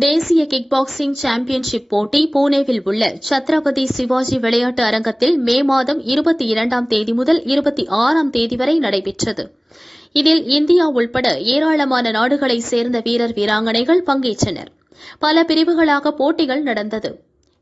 தேசிய kick boxing championship போட்டி புனேவில் உள்ள சத்ரபதி சிவாஜி விளையாட்டு அரங்கத்தில் மே மாதம் 22ஆம் தேதி முதல் 26ஆம் தேதி வரை நடைபெற்றது. இதில் இந்தியா உள்பட ஏராளமான நாடுகளைச் சேர்ந்த வீரர் வீராங்கனைகள் பங்கேற்றனர். பல பிரிவுகளாக போட்டிகள் நடந்தது.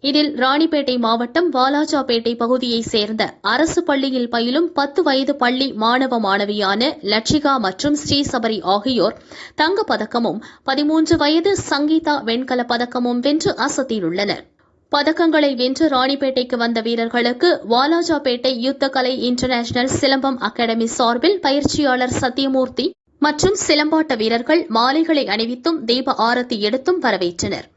இதில் ராணிப்பேட்டை மாவட்டம் வாலாஜாபேட்டை பகுதியைச் சேர்ந்த அரசு பள்ளியில் பயிலும் 10 வயது பள்ளி மாணவ மாணவியான லட்சிகா மற்றும் ஸ்ரீசபரி ஆகியோர் தங்கப் பதக்கமும் 13 வயது சங்கீதா வெண்கலப் பதக்கமும் வென்று அசத்தியுள்ளனர். பதக்கங்களை வென்று ராணிப்பேட்டைக்கு வந்த வீரர்களுக்கு வாலாஜாபேட்டை யுத்தகலை இன்டர்நேஷனல் சிலம்பம் அகாடமி சார்பில் பயிற்சியாளர் சத்யமூர்த்தி மற்றும் சிலம்பாட்ட வீரர்கள் மாலைகளை அணிவித்தும் தீப ஆரத்தி எடுத்தும் வரவேற்றனர்.